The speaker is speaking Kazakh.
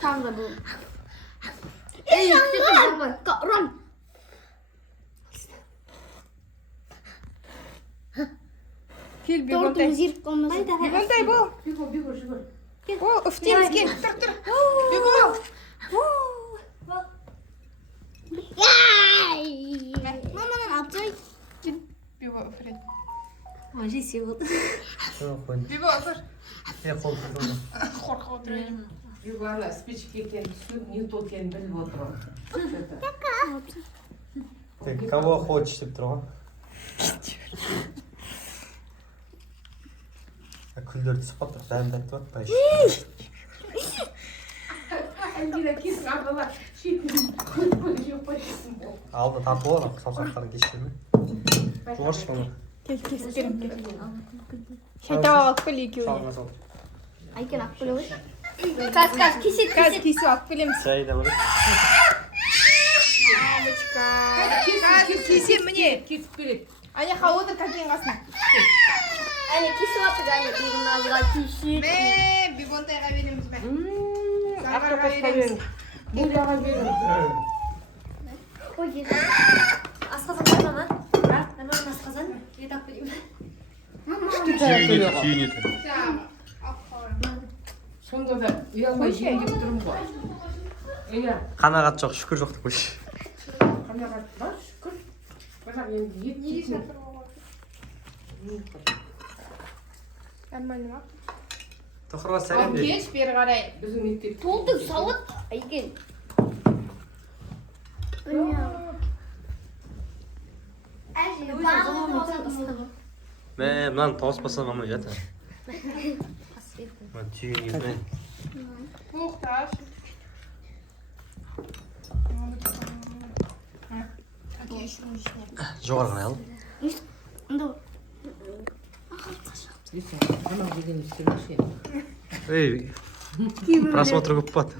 Tam da bu. Ey, Run. Kil bir Tortun bontay. zirk olmasın. Bir bontay bu. Bigo. O üftemiz gel. Dur. Bigo. Mama yapacak. Bigo üfret. Acı seviyordu. Bigo üfür. Korkak oturayım. Bigo hala spички eкен, не то eкен bilib o'tiraman. Ты кого хочешь деп тұр ғой. Күлдерді сұқпап тұр, бәрін айтып жатпай. Әлдина кесін ардала шетінен жеп қойсын бол. Алды тартып олар, саусақтарын кестерме. Жоғаршы оны. Kestirem. Şaytağa bak böyle iki oyun. Салыңа сал. Ayken akbile var. Kas kesit. Gaz kesi bak böyle mi? Çayı da böyle. Мамочка. Gaz kesi мне. Кетіп береді. Аня хаватыр какие қасына. Anne kisi yaptı anne. Benim nazıra kisi. Ме, бибонтайға береміз бе. Ақтоқасқа беріңіз. Бұйдаға беріңіз. Oy yedi. Asqazan var mı? Ha? Hemen asqazan. Yedak bileyim. Түйін еді. Сонда да ұялмай жеп тұрмын ғой. Иә, Қанағат жоқ, шүкір жоқ деп қойшы. қанағат бар, шүкір. Бірақ енді ет жейтін. Нормально ма? Тұқырға сәлем де. Кеш бері қарай. Біздің мектеп. Толдuk sağlık. Ayken. Мә, мынаны тауыспасам мама жата. Түйін еді. Тоқташ. Жоғары қарай ал. Қанақ деген істемеші. Ей, просмотр көп болады.